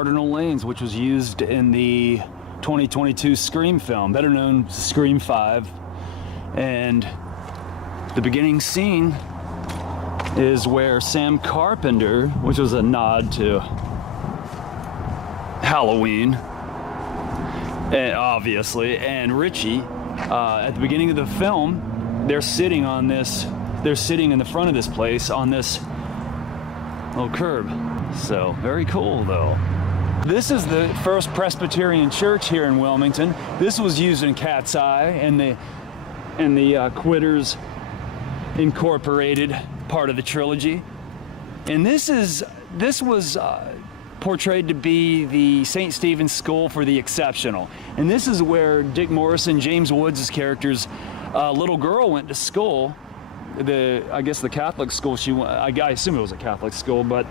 Cardinal Lanes, which was used in the 2022 Scream film, better known as Scream 5. And the beginning scene is where Sam Carpenter, which was a nod to Halloween, and obviously, and Richie, at the beginning of the film, they're sitting in the front of this place on this little curb. So, very cool though. This is the First Presbyterian Church here in Wilmington. This was used in Cat's Eye and the Quitters Incorporated part of the trilogy. And this was portrayed to be the St. Stephen's School for the Exceptional. And this is where Dick Morrison, James Woods' character's little girl went to school. I guess the Catholic school she went, I assume it was a Catholic school, but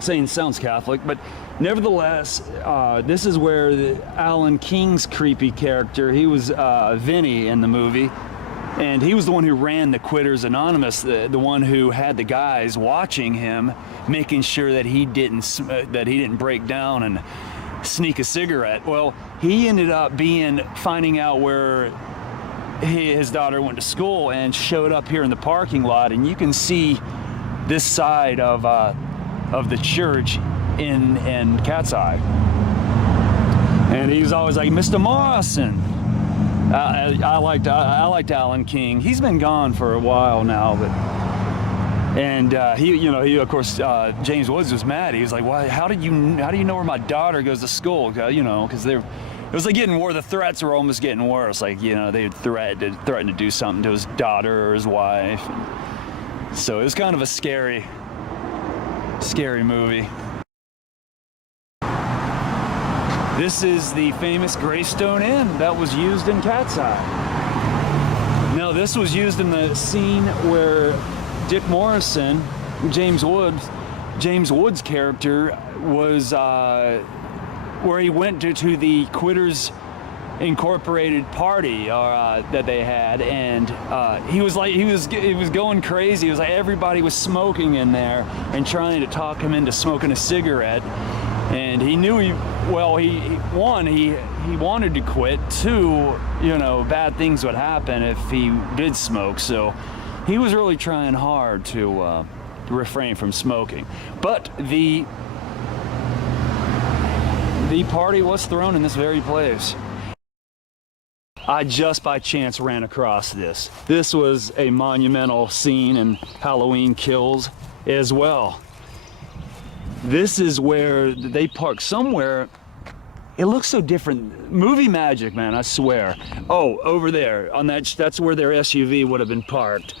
sounds Catholic, but nevertheless, this is where Alan King's creepy character, he was Vinny in the movie, and he was the one who ran the Quitters Anonymous, the one who had the guys watching him, making sure that he didn't break down and sneak a cigarette. Well, he ended up finding out where his daughter went to school and showed up here in the parking lot, and you can see this side of the church in Cat's Eye. And he was always like, Mr. Morrison. I liked Alan King. He's been gone for a while now, he of course, James Woods was mad. He was like, "Why? How do you know where my daughter goes to school?" Because it was like getting worse. The threats were almost getting worse. Like, they had threatened to do something to his daughter or his wife. So it was kind of a scary movie. This is the famous Greystone Inn that was used in Cat's Eye. Now, this was used in the scene where Dick Morrison, James Woods' character, was where he went to the Quitters Incorporated party that they had, and he was going crazy. It was like everybody was smoking in there and trying to talk him into smoking a cigarette. And he knew he wanted to quit. Two, bad things would happen if he did smoke. So he was really trying hard to refrain from smoking. But the party was thrown in this very place. I just by chance ran across this. This was a monumental scene in Halloween Kills as well. This is where they park somewhere. It looks so different. Movie magic, man, I swear. Oh, over there, that's where their SUV would have been parked.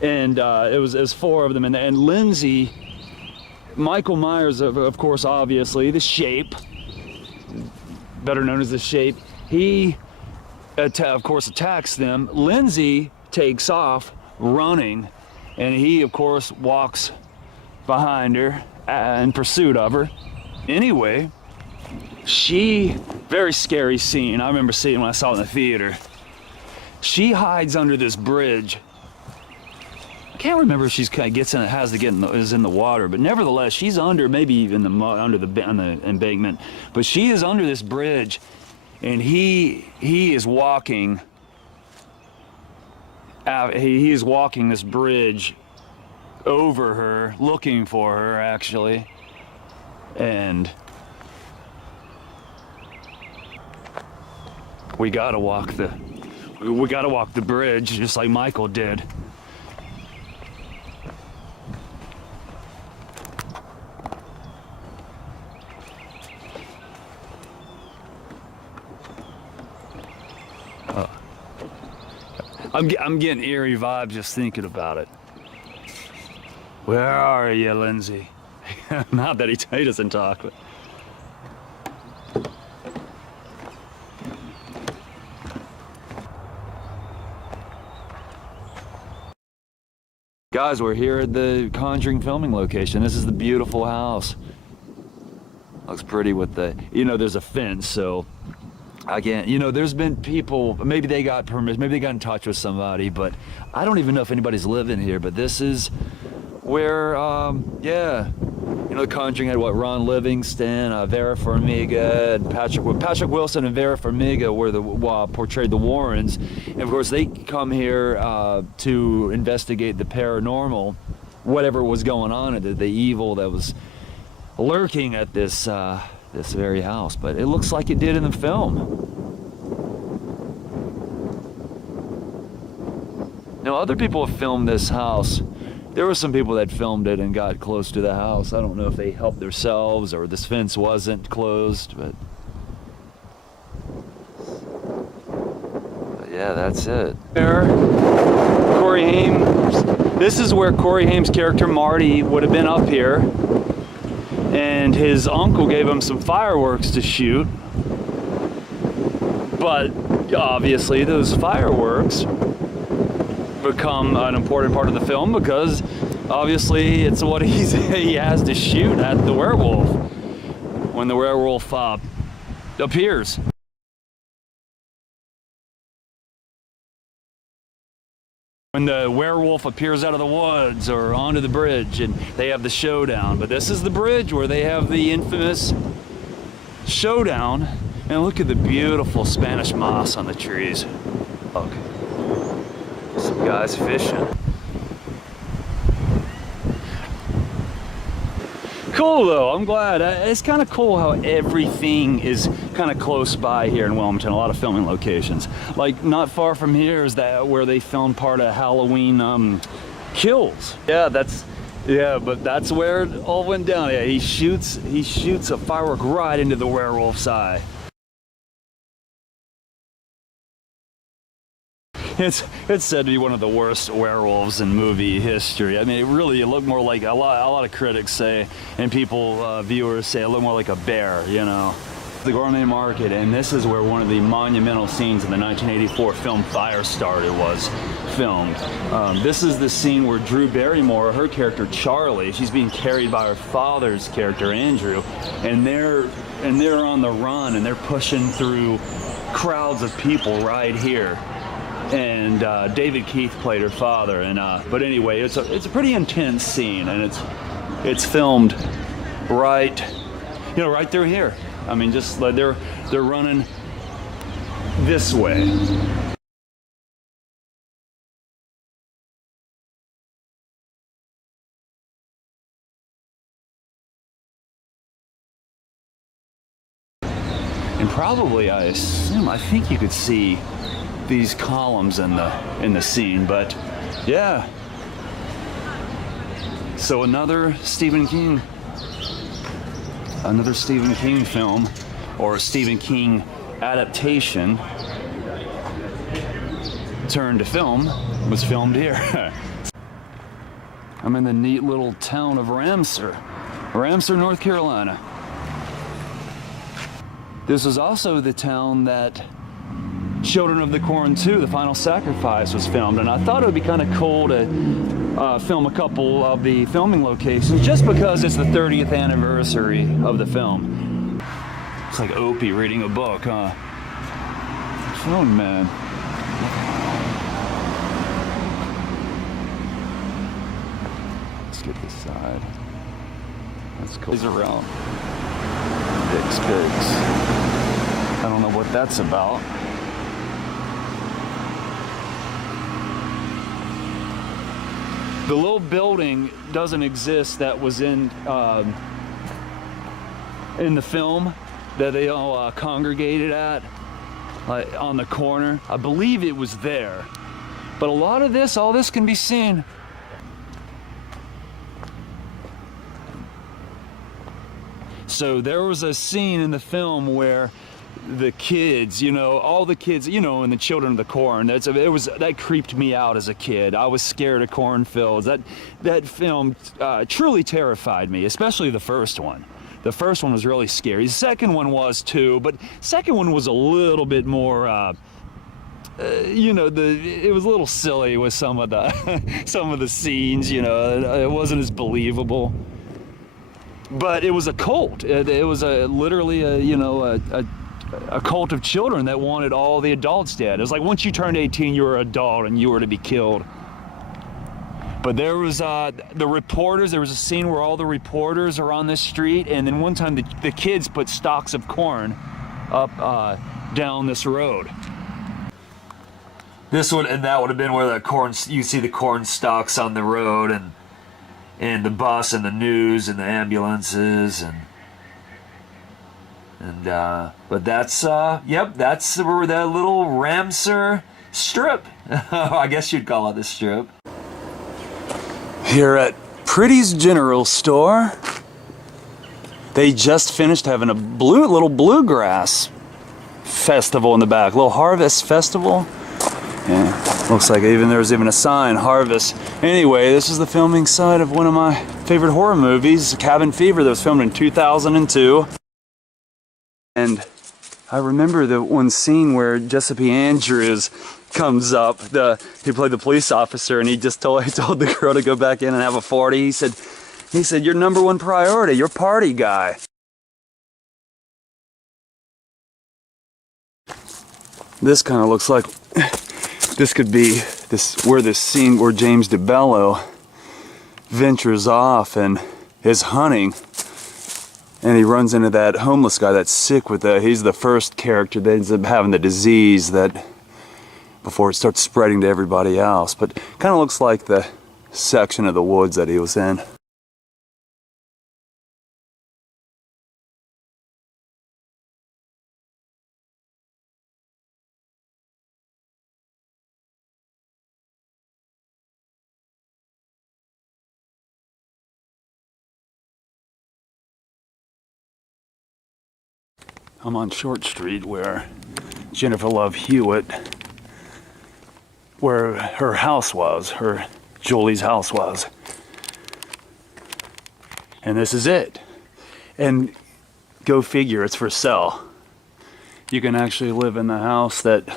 And it was four of them. And Lindsay, Michael Myers, of course, obviously, the Shape, better known as the Shape, he, of course, attacks them. Lindsay takes off running, and he, of course, walks behind her in pursuit of her. Anyway, very scary scene. I remember seeing when I saw it in the theater. She hides under this bridge. I can't remember if she's kind of is in the water, but nevertheless, she's under, maybe even on the embankment. But she is under this bridge, and he is walking. He is walking this bridge over her, looking for her, actually. And we gotta walk the bridge just like Michael did. I'm getting eerie vibes just thinking about it. Where are you, Lindsay? Not that he doesn't talk, but... Guys, we're here at the Conjuring filming location. This is the beautiful house. Looks pretty with there's a fence, so again, there's been people, maybe they got permission, maybe they got in touch with somebody, but I don't even know if anybody's living here, but this is where, You know, The Conjuring had what, Ron Livingston, Vera Farmiga, and Patrick Wilson and Vera Farmiga were portrayed the Warrens, and of course they come here to investigate the paranormal, whatever was going on, the evil that was lurking at this this very house. But it looks like it did in the film. Now, other people have filmed this house. There were some people that filmed it and got close to the house. I don't know if they helped themselves or this fence wasn't closed, but yeah, that's it. There, Corey Haim. This is where Corey Haim's character Marty would have been up here, and his uncle gave him some fireworks to shoot. But obviously, those fireworks become an important part of the film because obviously it's what he has to shoot at the werewolf when the werewolf appears. When the werewolf appears out of the woods or onto the bridge and they have the showdown. But this is the bridge where they have the infamous showdown. And look at the beautiful Spanish moss on the trees. Look. Some guys fishing. Cool though, I'm glad. It's kind of cool how everything is kind of close by here in Wilmington. A lot of filming locations. Like not far from here is that where they filmed part of Halloween Kills. Yeah, but that's where it all went down. Yeah, he shoots a firework right into the werewolf's eye. It's said to be one of the worst werewolves in movie history. I mean, it looked more like, a lot of critics say, and people, viewers say, it looked more like a bear, you know. The Gourmet Market, and this is where one of the monumental scenes in the 1984 film Firestarter was filmed. This is the scene where Drew Barrymore, her character Charlie, she's being carried by her father's character Andrew, and they're on the run, and they're pushing through crowds of people right here. And David Keith played her father, and but anyway, it's a pretty intense scene, and it's filmed right through here. I mean, just like they're running this way. And probably, I think you could see these columns in the scene, but yeah. So another Stephen King film, or a Stephen King adaptation turned to film, was filmed here. I'm in the neat little town of Ramseur, North Carolina. This was also the town that Children of the Corn 2, The Final Sacrifice, was filmed, and I thought it would be kind of cool to film a couple of the filming locations just because it's the 30th anniversary of the film. It's like Opie reading a book, huh? Film man. Let's get this side. That's cool. He's around. Dick's Pigs. I don't know what that's about. The little building doesn't exist that was in the film that they all congregated at, on the corner. I believe it was there. But all this can be seen. So there was a scene in the film where the kids, all the kids, and the Children of the Corn, that creeped me out as a kid. I was scared of cornfields. That film truly terrified me, especially the first one. The first one was really scary. The second one was too, but second one was a little bit more, it was a little silly with some of the scenes, it wasn't as believable. But it was a cult. It was literally a cult of children that wanted all the adults dead. It was like once you turned 18, you were an adult and you were to be killed. But there was the reporters. There was a scene where all the reporters are on this street, and then one time the kids put stalks of corn up down this road. This would, and that would have been where the corn, you see the corn stalks on the road, and the bus and the news and the ambulances but that's yep, that's where that little Ramsar strip. I guess you'd call it the strip. Here at Pretty's General Store, they just finished having a little bluegrass festival in the back, little harvest festival. Yeah, looks like there's even a sign, Harvest. Anyway, this is the filming site of one of my favorite horror movies, Cabin Fever, that was filmed in 2002. And I remember the one scene where Giuseppe Andrews comes up. He played the police officer, and he told the girl to go back in and have a party. He said, "Your number one priority, you're party guy." This kind of looks like this could be where this scene where James DeBello ventures off and is hunting, and he runs into that homeless guy that's sick he's the first character that ends up having the disease before it starts spreading to everybody else. But kind of looks like the section of the woods that he was in. I'm on Short Street where Jennifer Love Hewitt, where her house was, Julie's house was. And this is it. And go figure, it's for sale. You can actually live in the house that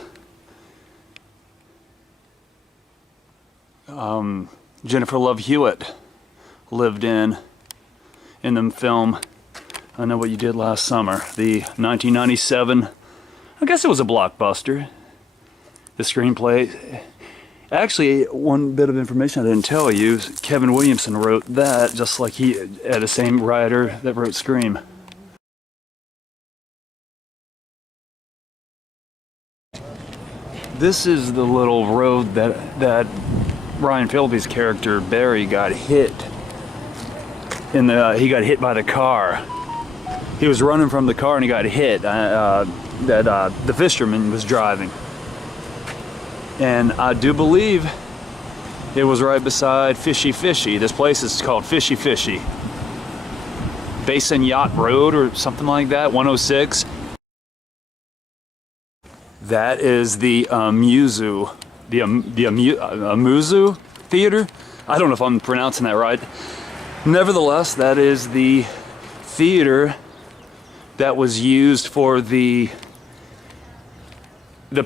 Jennifer Love Hewitt lived in the film I Know What You Did Last Summer, the 1997, I guess it was a blockbuster. The screenplay, actually, one bit of information I didn't tell you, Kevin Williamson wrote that, just like he had the same writer that wrote Scream. This is the little road that Ryan Phillippe's character Barry got hit. He got hit by the car. He was running from the car and he got hit that the fisherman was driving. And I do believe it was right beside Fishy Fishy. This place is called Fishy Fishy. Basin Yacht Road or something like that, 106. That is the Amuzu Theater. I don't know if I'm pronouncing that right. Nevertheless, that is the theater that was used for the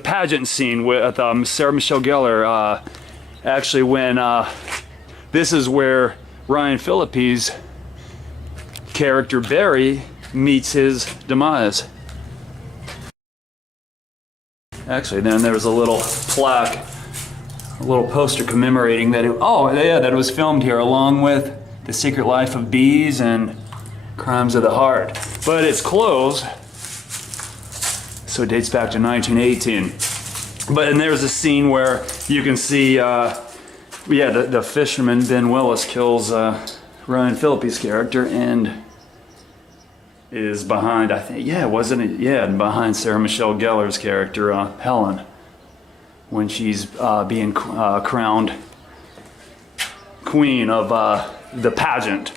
pageant scene with Sarah Michelle Gellar. Actually, when this is where Ryan Phillippe's character Barry meets his demise. Actually, then there was a little plaque, a little poster commemorating that. That it was filmed here, along with The Secret Life of Bees and Crimes of the Heart. But it's closed, so it dates back to 1918. And there's a scene where you can see, the fisherman Ben Willis kills Ryan Phillippe's character and is behind, behind Sarah Michelle Gellar's character, Helen, when she's being crowned queen of the pageant.